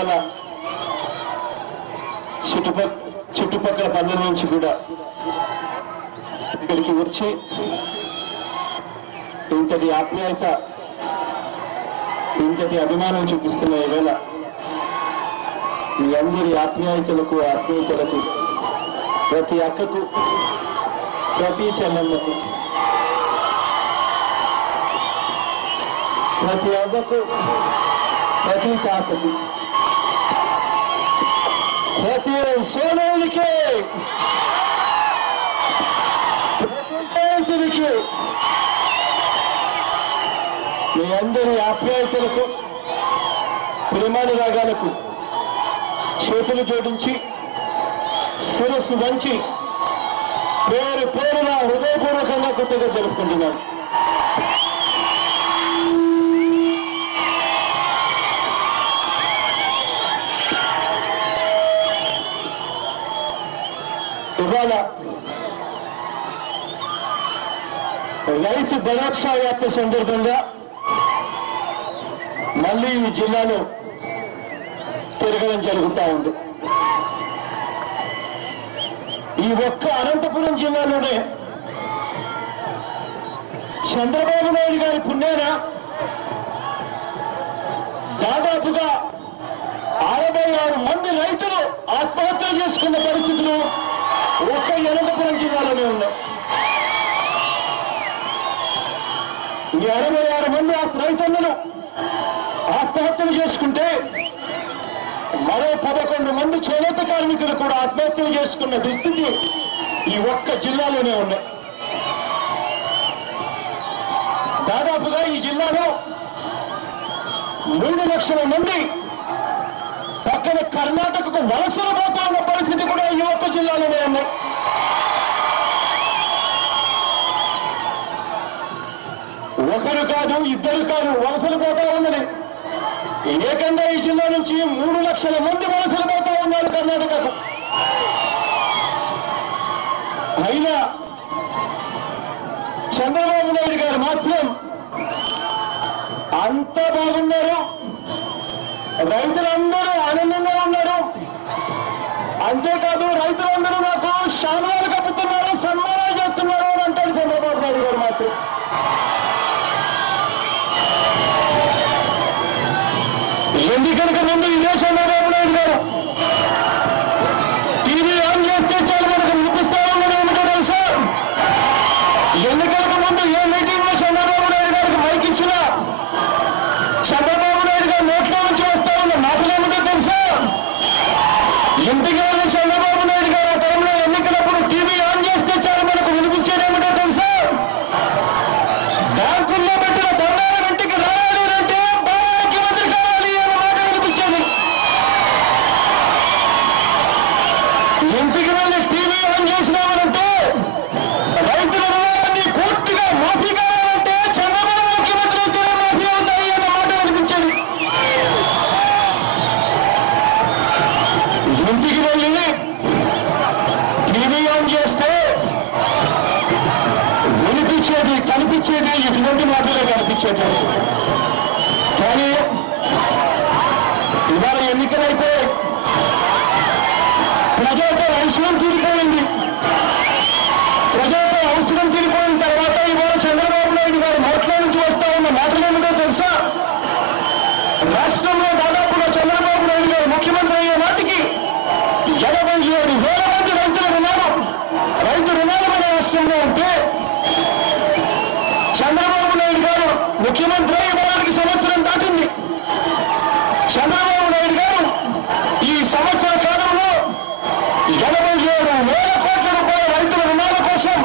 ఇవాళ చుట్టుపక్కల పల్లెల నుంచి కూడా ఇక్కడికి వచ్చి ఇంతటి ఆప్యాయత ఇంతటి అభిమానం చూపిస్తున్న ఈవేళ మీ అందరి ఆప్యాయతలకు ప్రతి అక్కకు ప్రతి చెల్లెళ్లకు ప్రతి అవ్వకు ప్రతి తాతకు ప్రతి సోదరునికి రైతునికి మీ అందరి ఆప్యాయతలకు ప్రేమానురాగాలకు చేతులు జోడించి శిరస్సు వంచి పేరు పేరున హృదయపూర్వకంగా కొత్తగా జరుపుకుంటున్నాను. ఇవాళ రైతు భరోసా యాత్ర సందర్భంగా మళ్ళీ ఈ జిల్లాలో తిరగడం జరుగుతూ ఉంది. ఈ ఒక్క అనంతపురం జిల్లాలోనే చంద్రబాబు నాయుడు గారి పుణ్యాన దాదాపుగా 66 మంది రైతులు ఆత్మహత్యలు చేసుకున్న పరిస్థితులు ఒక్క అనంతపురం జిల్లాలోనే ఉన్నాయి. ఈ 66 మంది రైతన్నలు ఆత్మహత్యలు చేసుకుంటే మరో 11 మంది చేనేత కార్మికులు కూడా ఆత్మహత్యలు చేసుకున్న దుస్థితి ఈ ఒక్క జిల్లాలోనే ఉన్నాయి. దాదాపుగా ఈ జిల్లాలో 3 లక్షల మంది పక్కన కర్ణాటకకు వలసలు పోతా ఉన్న పరిస్థితి కూడా ఈ ఒక్క జిల్లాలోనే ఉన్నాయి. ఒకరు కాదు, ఇద్దరు కాదు, వలసలు పోతా ఉన్నది. ఏకంగా ఈ జిల్లా నుంచి 3 లక్షల మంది వలసలు పోతా ఉన్నారు కర్ణాటకకు. అయినా చంద్రబాబు నాయుడు గారు మాత్రం అంతా బాగున్నారు, రైతులందరూ ఆనందంగా ఉన్నారు, అంతేకాదు రైతులందరూ నాకు శాలువాలు కప్పుతున్నారు, సన్మానాలు చేస్తున్నారు అని అంటారు చంద్రబాబు నాయుడు గారు మాత్రం. ఎన్నికలకు ముందు ఇదే చంద్రబాబు నాయుడు గారు టీవీ ఆన్ చేస్తే చాలు మనకు వినిపిస్తా ఉన్నది ఏమిటో తెలుసా? ఎన్నికలకు ముందు ఏ మీటింగ్ లో చంద్రబాబు నాయుడు గారికి మైక్ ఇచ్చినా చంద్రబాబు నాయుడు గారు నోట్లో నుంచి వస్తా ఉన్న మాటలు ఏమిటో తెలుసా? ఇంటికి వెళ్ళి చంద్రబాబు నాయుడు గారు ఆ టైంలో ఎన్నికలప్పుడు టీవీ ఆన్ చేస్తే చాలు మనకు వినిపించేది ఏమిటో తెలుసా? బ్యాంకుల్లో పెట్టిన బంగారం ఇంటికి రావాలి అంటే ముఖ్యమంత్రి కావాలి అన్న మాట వినిపించేది. ఇంటికి వెళ్ళి టీవీ ఆన్ చేసినామనంటే రైతుల రుణాలన్నీ పూర్తిగా మాఫీ కావాలంటే చంద్రబాబు ముఖ్యమంత్రి అయితేనే మాఫీ అవుతాయి అన్న మాట వినిపించేది. ఇంటికి వెళ్ళి టీవీ ఆన్ చేస్తే వినిపించేది కనిపించేది ఇటువంటి మాటలే కనిపించేది. కానీ ఇవాళ ఎన్నికలైపోయి ప్రజలతో అవసరం తీరిపోయింది. ప్రజలతో అవసరం తీరిపోయిన తర్వాత ఇవాళ చంద్రబాబు నాయుడు గారు నోట్ల నుంచి వస్తా ఉన్న మాటలు ఏమిటో తెలుసా? రాష్ట్రంలో దాదాపుగా చంద్రబాబు నాయుడు గారు ముఖ్యమంత్రి అయ్యే నాటికి 87,000 మంది రైతు రుణాలు మన రాష్ట్రంలో ఉంటే చంద్రబాబు నాయుడు గారు ముఖ్యమంత్రి అయ్యే సంవత్సరం దాటింది. చంద్రబాబు నాయుడు గారు ఈ సంవత్సర కాలంలో 87,000 కోట్ల రూపాయల రైతుల రుణాల కోసం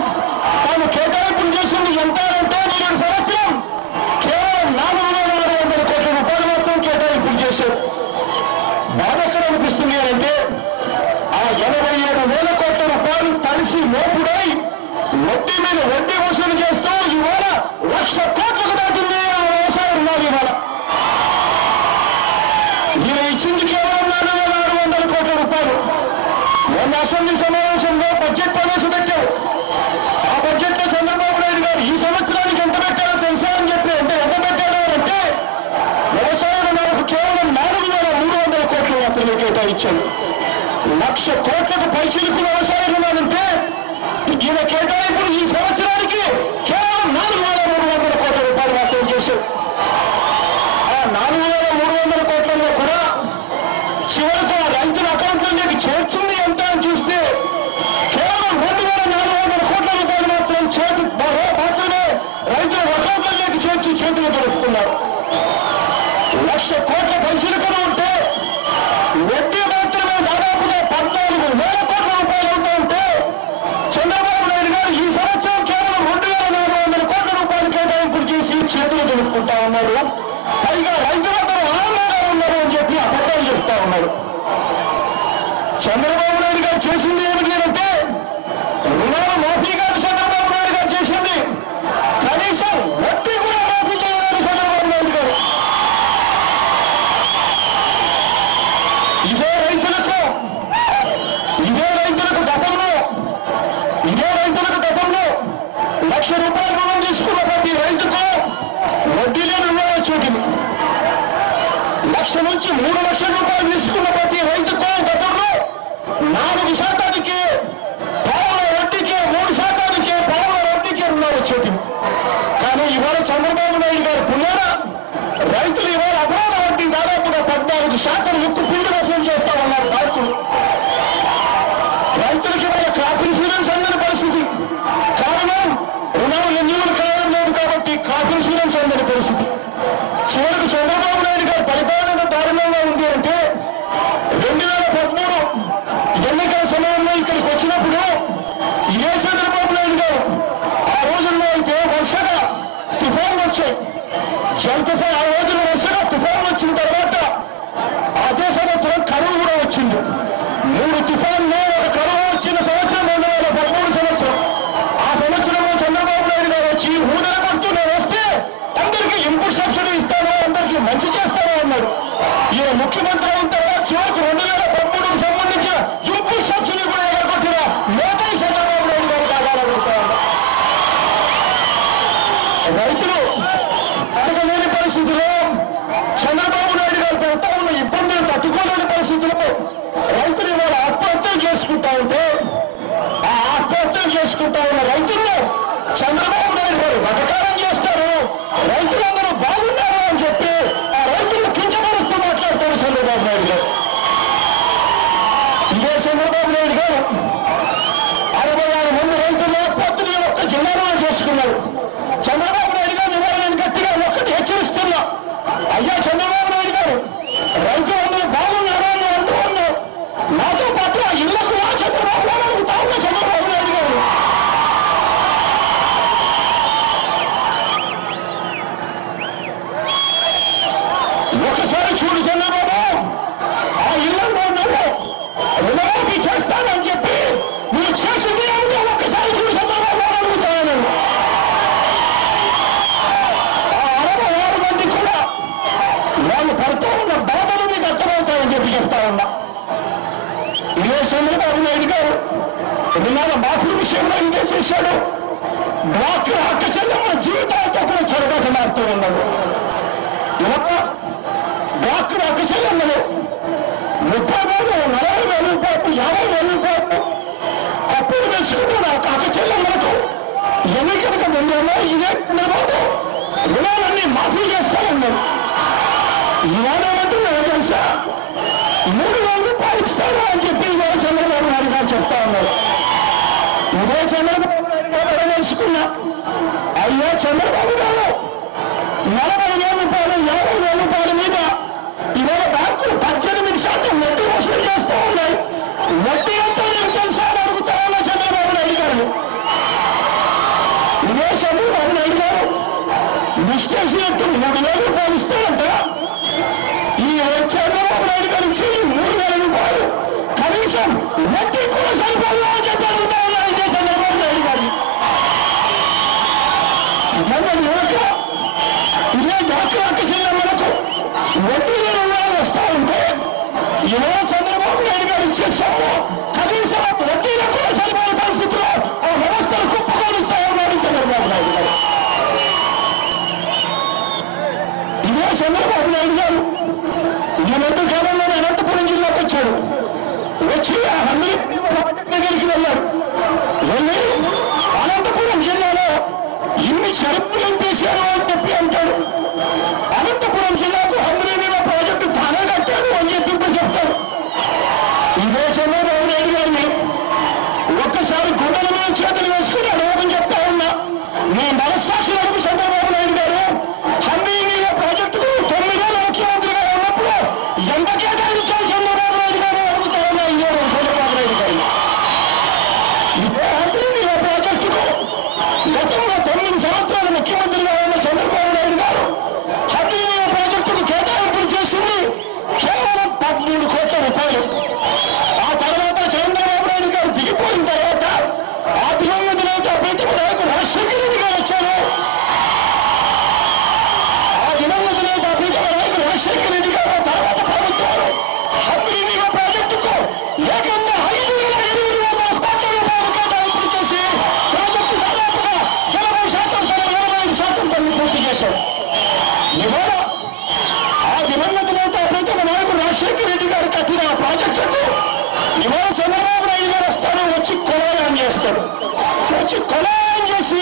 తాను కేటాయింపులు చేసింది ఎంత అంటే నేడు సంవత్సరం కేవలం 4,600 కోట్ల రూపాయలు మాత్రం కేటాయింపులు చేశారు. బాధ ఎక్కడ అనిపిస్తుంది అంటే ఆ 87,000 కోట్ల రూపాయలు తడిసి మోపుడై వడ్డీ మీద వడ్డీ వసూలు చేస్తూ ఇవాళ 1,00,000 కోట్లకు దాటింది వ్యవసాయ రుణాలు. ఇవాళ ఈయన ఇచ్చింది కేవలం 4,600 కోట్ల రూపాయలు. మొన్న అసెంబ్లీ సమావేశంలో బడ్జెట్ ప్రవేశపెట్టారు. ఆ బడ్జెట్ లో చంద్రబాబు నాయుడు గారు ఈ సంవత్సరానికి ఎంత పెట్టారో తెలుసా అని చెప్పి అంటే ఎంత పెట్టారో అంటే వ్యవసాయ రుణాలకు కేవలం 4,300 కోట్ల 1,00,000 కోట్లకు పైచిలకు వ్యవసాయ రుణాలుంటే ఈయన కేటాయింపులు ఈ సంవత్సరానికి కేవలం 4,300 కోట్ల రూపాయలు మాత్రం చేశారు. ఆ 4,300 కోట్లలో కూడా చివరకు ఆ రైతుల అకౌంట్లోకి చేర్చింది ఎంత అని చూస్తే కేవలం 2,400 కోట్ల రూపాయలు మాత్రం మాత్రమే రైతుల అకౌంట్లోకి చేర్చి చేతులు దొరుకుతున్నారు. 1,00,000 కోట్ల పైచిలుకలు ఉంటే వడ్డీ మాత్రమే దాదాపుగా 14,000 కోట్ల రూపాయలు అవుతూ ఉంటే చంద్రబాబు నాయుడు గారు ఈ సంవత్సరం కేవలం 2,400 కోట్ల రూపాయలు కేటాయింపులు చేసి చేతులు దొరుకుతుంటా ఉన్నారు. పైగా రైతులందరూ ఆనందంగా ఉన్నారు అని చెప్పి అబద్ధాలు చెప్తా ఉన్నారు. చంద్రబాబు నాయుడు గారు చేసింది ఏమిటి అంటే రుణాలు మాఫీ కాదు చంద్రబాబు నాయుడు గారు చేసింది, కనీసం వడ్డీ కూడా మాఫీ చేయలేదు చంద్రబాబు నాయుడు గారు. ఇదే రైతులకు గతంలో 1,00,000 రూపాయలు రుణం తీసుకున్న ప్రతి రైతుకు వడ్డీ లేని రుణం వచ్చేటివి. 1,00,000 నుంచి 3,00,000 రూపాయలు తీసుకున్న ప్రతి రైతుకు గతంలో 4% పావుల వడ్డీకే 3% పావుల వడ్డీకే రుణాలు వచ్చేటివి. కానీ ఇవాళ చంద్రబాబు నాయుడు గారు పుణ్యాన రైతులు ఇవాళ అపరాధ వడ్డీ దాదాపుగా 14% ముక్కు పిండి వసూలు చేస్తా ఉన్నారు బ్యాంకులు. రైతులకి ఇవాళ క్రాప్ ఇన్సూరెన్స్ అందని పరిస్థితి. కారణం రుణాలు ఎన్నికలు కావడం లేదు కాబట్టి క్రాప్ ఇన్సూరెన్స్ అందని పరిస్థితి. చివరికి చంద్రబాబు నాయుడు గారి పరిపాలన దారుణంగా ఉంది అంటే 2013 ఎన్నికల సమయంలో ఇక్కడికి వచ్చినప్పుడు ఇదే చంద్రబాబు నాయుడు గారు ఆ రోజుల్లో అయితే వరుసగా తుఫాన్లు వచ్చాయి. జల్ తుఫాన్ ఆ రోజులు వరుసగా తుఫాన్లు వచ్చిన తర్వాత అదే సంవత్సరం కరువు కూడా వచ్చింది. 3 తుఫాన్లు ఒక కరువు వచ్చిన సంవత్సరం 2013 సంవత్సరం. ఆ సంవత్సరంలో చంద్రబాబు నాయుడు గారు వచ్చి ఊదర పడుతూ నేను వస్తే అందరికీ ఇన్పుట్ సబ్సిడీ ఇస్తాను, అందరికీ మంచి చేస్తాను అన్నాడు. ఈయన ముఖ్యమంత్రి అయిన తర్వాత చివరికి 2013కు సంబంధించిన ఇన్పుట్ సబ్సిడీ కూడా ఎగరగొట్టిన లోకల్ చంద్రబాబు నాయుడు గారు కాగాలడుగుతా ఉన్నారు. రైతులు బతకలేని పరిస్థితిలో చంద్రబాబు నాయుడు గారు పెడతా ఉన్న ఇబ్బందులు తట్టుకోలేని పరిస్థితిలో రైతులు ఇవాళ ఆత్మహత్యలు చేసుకుంటా ఉంటే ఆ ఆత్మహత్యలు చేసుకుంటా ఉన్న రైతుల్లో చంద్రబాబు నాయుడు గారు వెటకారం చేస్తారు, రైతులందరూ బాగున్నారు అని చెప్పి ఆ రైతులను కించపరుస్తూ మాట్లాడతారు చంద్రబాబు నాయుడు గారు. ఇదే చంద్రబాబు నాయుడు గారు 66 మంది రైతులు ఆత్మహత్యలు ఒక్క జిల్లాలో చేసుకున్నారు. చంద్రబాబు నాయుడు గారు ఇవాళ నేను గట్టిగా ఒక్కటి హెచ్చరిస్తున్నా, అయ్యా చంద్రబాబు నాయుడు గారు రైతులందరూ బాగున్నారు అని అంటూ ఉన్నారు. నాతో పాటు ఆ ఇళ్లకు నా చంద్రబాబు నాయుడు అడుగుతా ఉన్న చంద్రబాబు నాయుడు గారు ఒకసారి చూడు చంద్రబాబు, ఆ ఇళ్లలో నువ్వు రుణమాఫీ చేస్తానని చెప్పి నువ్వు చేసింది ఏమిటో ఒక్కసారి చూడు చంద్రబాబు నాయుడు అడుగుతాను. ఆ 66 మంది కూడా వాళ్ళు పడుతూ ఉన్న బాధలు మీకు అర్థమవుతాయని చెప్పి చెప్తా ఉన్నా. ఇదే చంద్రబాబు నాయుడు గారు రుణాల మాఫీ విషయంలో ఇదే చేశాడు. డ్వాక్రా హక్కు చెల్లెమ్మల జీవితాలతో కూడా చెరగట మారుతూ ఉన్నాడు. డ్వాక్రా హక్కు చెల్లెమ్మలు 30,000, 40,000 రూపాయలు, 50,000 రూపాయలు అప్పులు తెచ్చుకుంటున్న హక్కు చెల్లెమ్మలకు ఎన్నికలకు ముందేమో ఇదే చంద్రబాబు రుణాలన్నీ మాఫీ చేస్తానన్నారు. ఇవాళేమంటున్నారు తెలుసా, 3,000 రూపాయలు ఇస్తాను అని చెప్పి ఇవాళ చంద్రబాబు నాయుడు గారు చెప్తా ఉన్నారు. ఇదే చంద్రబాబు నాయుడు గారు అడగలుసుకున్నా, అయ్యా చంద్రబాబు గారు 40,000 రూపాయలు, 50,000 రూపాయల మీద ఇవాళ బ్యాంకులు 18% వడ్డీ వసూలు చేస్తూ ఉన్నాయి. వడ్డీ ఎంతో నేను తెలుసా అని అడుగుతా ఉన్నా చంద్రబాబు నాయుడు గారు. ఇదే చంద్రబాబు నాయుడు గారు లిస్ట్ చేసినట్టు 3,000 రూపాయలు ఇస్తారంట. ఈ చంద్రబాబు నాయుడు గారు ఇచ్చి 3,000 రూపాయలు కనీసం వడ్డీ కూడా సరిపోదు అని చెప్పి అడుగుతా ఉన్నారు ఇదే చంద్రబాబు నాయుడు గారు. ఇదే డాక్టర్ హక్కు చెల్లెమ్మలకు వడ్డీ లేని రుణాలు వస్తా ఉంటే ఇవాళ చంద్రబాబు నాయుడు గారు ఇచ్చే సొమ్ము కనీసం వడ్డీలో కూడా సరిపోయే పరిస్థితిలో ఆ వ్యవస్థను కుప్పకొలుస్తా ఉన్నాడు చంద్రబాబు నాయుడు గారు. ఇదే చంద్రబాబు నాయుడు గారు ఈ మధ్య కాలంలో అనంతపురం జిల్లాకు వచ్చాడు. వచ్చి ఆ హండ్రీ దగ్గరికి వెళ్ళారు. వెళ్ళి అనంతపురం జిల్లాలో ఇన్ని చరిత్రలు తీశారు అని చెప్పి అంటాడు. అనంతపురం జిల్లాకు హంద్రీనీళ్ళ ప్రాజెక్టు తానే కట్టాడు అని చెప్పి చెప్తారు. ఇదే చంద్రబాబు నాయుడు గారిని ఒక్కసారి గుండెల మీద చేతులు వేసుకుని అడగమని చెప్తా ఉన్నా. మీ మనస్సాక్షి నడుపు చంద్రబాబు నాయుడు గారు హంద్రీనీళ్ళ ప్రాజెక్టుకు 9 ఏళ్ళ ముఖ్యమంత్రిగా ఉన్నప్పుడు ఎంత కేటాయించారు చంద్రబాబు నాయుడు గారు అడుగుతా ఉన్నా. ఇదే చంద్రబాబు నాయుడు గారు ఇదే హంద్రీనీళ్ళ ప్రాజెక్టుకు గతంలో 9 సంవత్సరాలు ముఖ్యమంత్రిగా ఉన్న చంద్రబాబు నాయుడు గారు హంద్రీనీళ్ళ ప్రాజెక్టుకు కేటాయింపులు చేసింది కేవలం 13 కోట్ల రూపాయలు. ఆ తర్వాత చంద్రబాబు నాయుడు గారు దిగిపోయిన తర్వాత ఆ దివంగత నేత ప్రీతమ నాయకుడు రాజశేఖర రెడ్డి గారు వచ్చారు. ఆ దివంగత నేత ప్రీతమ నాయకుడు రాజశేఖర రెడ్డి గారు తర్వాత ప్రభుత్వాలు హంద్రీనీళ్ళ ప్రాజెక్టుకు ఏకంగా 5,800 కోట్ల రూపాయలు కేటాయింపులు చేసి ప్రాజెక్టు దాదాపుగా 85% పనులు పూర్తి చేశారు. ఇవాళ ఆ దివంగత నేత ప్రీతమ నాయకుడు రాజశేఖర రెడ్డి గారు కట్టిన ఆ ప్రాజెక్టుకు ఇవాళ చంద్రబాబు నాయుడు గారు వస్తాడు, వచ్చి కొలాయం చేస్తాడు. వచ్చి కొలాయం చేసి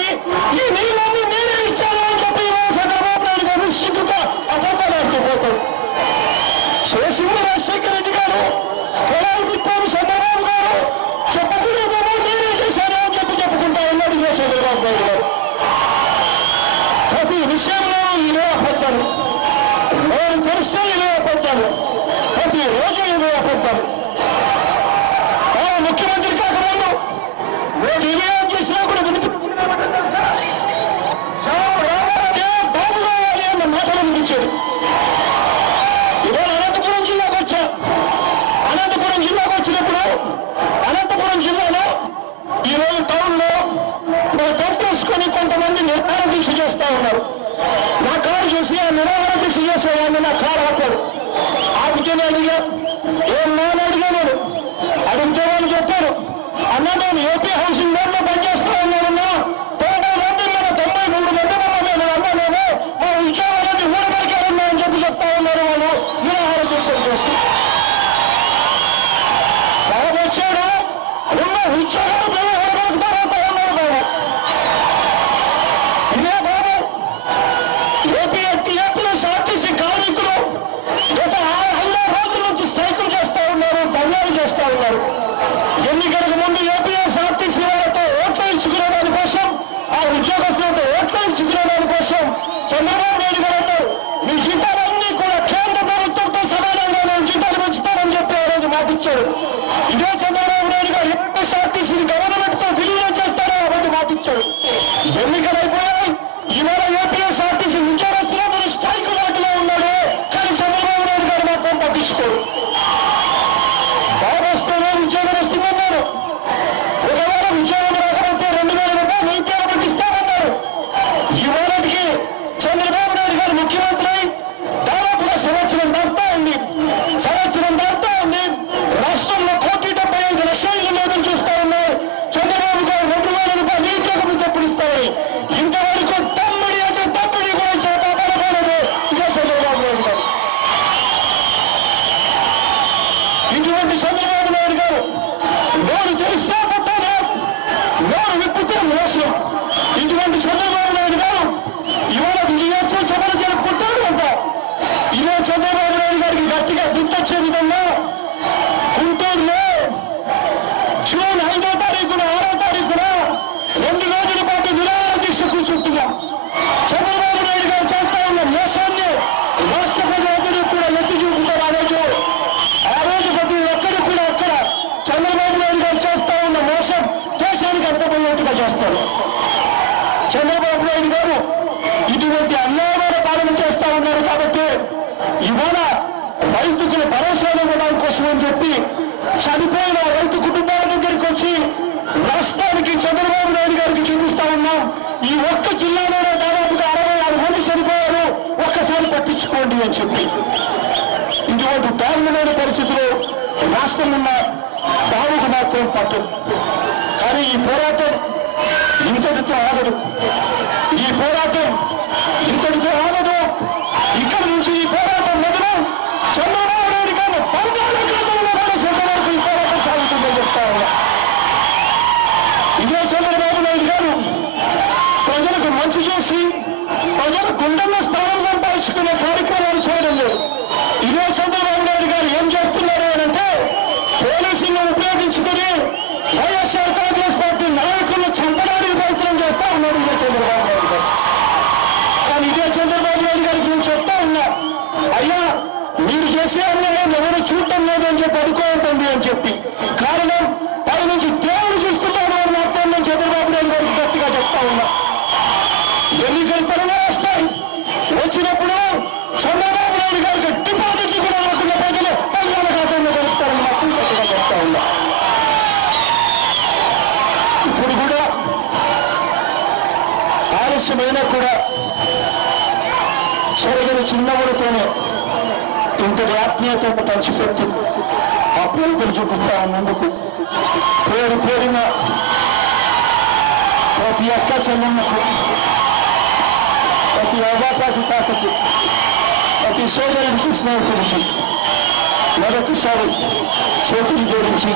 ఈ నీళ్ళన్నీ నేనే ఇచ్చాను అని చెప్పి ఇవాళ చంద్రబాబు నాయుడు గారు సిగ్గుగా అబద్ధాలు పోతాడు. చేసింది రాజశేఖర రెడ్డి గారు, కొలాయి తిప్పారు చంద్రబాబు గారు, చెప్పుకునేదేమో నేనే చేశాను అని చెప్పి చెప్పుకుంటా ఉన్నాడు ఇదే చంద్రబాబు నాయుడు గారు. ప్రతి విషయంలో ఇదే అబద్ధాలు, నేను తెలిస్తే ఇదే అబద్ధాలు, ప్రతిరోజు ఇదే అబద్ధాలు. ముఖ్యమంత్రి కాకముందు టీవీ చేసినా కూడా బాబు రావాలి అన్న మాటలు వినిపించాడు. ఇవాళ అనంతపురం జిల్లాకు వచ్చా. అనంతపురం జిల్లాకు వచ్చినప్పుడు అనంతపురం జిల్లాలో ఈరోజు టౌన్లో తీసుకొని కొంతమంది నిరాహార దీక్ష చేస్తా ఉన్నారు. నా కారు చూసి ఆ నిరాహార దీక్ష చేసేవాడిని నా కారు ఆపాడు. ఆపితేనే అడిగా ఏం నాని అడిగాను. అడిగితే వాళ్ళు చెప్పారు, అన్న నేను ఏపీ హౌసింగ్ బోర్డులో పనిచేస్తా ఉన్నానన్నా 90 మంది మన 93 మంది నేను అన్నా నేను మా ఉద్యోగాలన్నీ ఊరబడికారన్నా అని చెప్పి చెప్తా ఉన్నారు. వాళ్ళు నిరాహార దీక్షలు చేస్తూ బాబు వచ్చాడు, ఉన్న ఉద్యోగాలు మేము ఊరబడుకుతారంతా ఉన్నారు బాబు. ఇదే బాబు ఏపీఎస్ఆర్టీసీ కార్మికులు గత 6 రోజుల నుంచి స్ట్రైకులు చేస్తా ఉన్నారు, ధర్నాలు చేస్తా ఉన్నారు. ఎన్నికలకు ముందు ఏపీఎస్ఆర్టీసీ వాళ్ళతో ఓట్లు ఇచ్చుకునే దానికోసం, ఆ ఉద్యోగస్తులతో ఓట్లు ఇచ్చుకునే దానికోసం చంద్రబాబు నాయుడు గారు అన్నారు మీ జీతాలన్నీ కూడా కేంద్ర ప్రభుత్వంతో సమానంగా నేను జీతాలు పెంచుతానని చెప్పి ఆ రోజు మాటిచ్చాడు. ఇదే చంద్రబాబు నాయుడు గారు ఏపీఎస్ఆర్టీసీని గవర్నమెంట్ తో విలీనం చేస్తారో అవన్నీ మాటిచ్చాడు. ఎన్నికలు అయిపోయాయి. ఇవాళ ఏపీఎస్ఆర్టీసీ ఉద్యోగస్తులు స్ట్రైక్ వాటిలో ఉన్నాడు, కానీ చంద్రబాబు నాయుడు గారు మాత్రం పట్టించుకోడు. బాబు వస్తేనే ఉద్యోగం వస్తుందన్నారు. ఒకవేళ ఉద్యోగం రాకపోతే 2,000 రూపాయలు నిరుద్యోగం పట్టిస్తామన్నారు. ఇవాళకి చంద్రబాబు నాయుడు గారు ముఖ్యమంత్రి దాదాపుగా సంవత్సరం దాటుతా ఉంది. రాష్ట్రంలో 1,75 లక్షల ఇళ్ళు లేదని చూస్తా ఉన్నాయి. చంద్రబాబు గారు 2,000 రూపాయలు నిరుద్యోగం తెప్పుడు ఇస్తారని ఇంతవరకు తమ్మిడి అంటే తమ్మిడి కూడా చేతలేదు. ఇదే చంద్రబాబు నాయుడు గారు. ఇటువంటి చంద్రబాబు నాయుడు గారు నోరు తెలిస్తే పుట్టాను, నోరు విప్పితే మోసం. ఇటువంటి చంద్రబాబు నాయుడు గారు ఇవాళ విజయోత్సవ సభలు జరుపుకుంటాడు అంట. ఇదే చంద్రబాబు నాయుడు గారికి గట్టిగా గుర్తొచ్చే విధంగా గుంటూరులో జూన్ 5వ తారీఖున 6వ తారీఖున 2 రోజుల పాటు నిరాహార దీక్ష కూర్చుంటున్నాం. చంద్రబాబు నాయుడు గారు చేస్తా ఉన్న మోసాన్ని రాష్ట్ర ప్రజలందరూ కూడా ఎత్తి చూపుతారు. ఆ రోజు ప్రతి ఒక్కరు కూడా అక్కడ చంద్రబాబు నాయుడు గారు చేస్తా ఉన్న మోసం దేశానికి అర్థమయ్యేట్టుగా చేస్తారు. చంద్రబాబు నాయుడు గారు ఇటువంటి అన్యాయమైన పాలన చేస్తా ఉన్నారు కాబట్టి ఇవాళ రైతుకుల భరోసాలు ఇవ్వడం కోసం అని చెప్పి చనిపోయిన రైతు కుటుంబాల దగ్గరికి వచ్చి రాష్ట్రానికి చంద్రబాబు నాయుడు గారికి చూపిస్తా ఉన్నాం. ఈ ఒక్క జిల్లాలోనే దాదాపుగా 66 మంది చనిపోయారు, ఒక్కసారి పట్టించుకోండి అని చెప్పి. ఇటువంటి దారుణమైన పరిస్థితులు రాష్ట్రం ఉన్న బాబుకు మాత్రం పట్టదు. కానీ ఈ పోరాటం ఇంతటితో ఆగదు. ఈ పోరాటం ఇంతటితో ఆగదు. ఇక్కడి నుంచి ఈ పోరాటం మొదలు చంద్రబాబు నాయుడు గారు 14 గంటల వరకు ఈ పోరాటం చంద్రబాబు నాయుడు గారు ప్రజలకు మంచి చేసి ప్రజల గుండెల్లో స్థానం సంపాదించుకునే కార్యక్రమాలు చేయడం లేదు. ఇదే చంద్రబాబు నాయుడు గారు ఏం చేస్తున్నారు అంటే పోలీసులను ఉపయోగించుకుని వైఎస్ఆర్ కాంగ్రెస్ పార్టీ నాయకులను చంపడానికి ప్రయత్నం చేస్తా ఉన్నారు ఇదే చంద్రబాబు నాయుడు గారు. కానీ ఇదే చంద్రబాబు నాయుడు గారికి నేను చెప్తా ఉన్నా, అయ్యా మీరు చేసే అన్యాయం ఎవరు చూడటం లేదని చెప్పి అనుకోవద్దండి అని చెప్పి. కారణం పై నుంచి దేవుడు చూస్తున్నాడు అని మాత్రం నేను చంద్రబాబు నాయుడు గారికి గట్టిగా చెప్తా ఉన్నా. ఎన్నికలు త్వరగా వస్తాయి, వచ్చినప్పుడు చంద్రబాబు నాయుడు గారికి డిపాజిట్లు కూడా రాకుండా ప్రజలు పదివేల ఖాతాలో గడుపుతారని మాత్రం గట్టిగా చెప్తా ఉన్నా. ఇప్పుడు కూడా ఆలస్యమైనా కూడా జరిగిన చిన్నవాడితోనే ఇంతటి ఆత్మీయతను పంచిపెట్టి అభ్యర్థులు చూపిస్తా ఉన్నందుకు పేరు పేరున ప్రతి అక్క చెల్లెమ్మకు, ప్రతి అవ్వాపాటి తాతకు, ప్రతి సోదరుడికి, స్నేహితుడికి మరొకసారి చేతులు జోడించి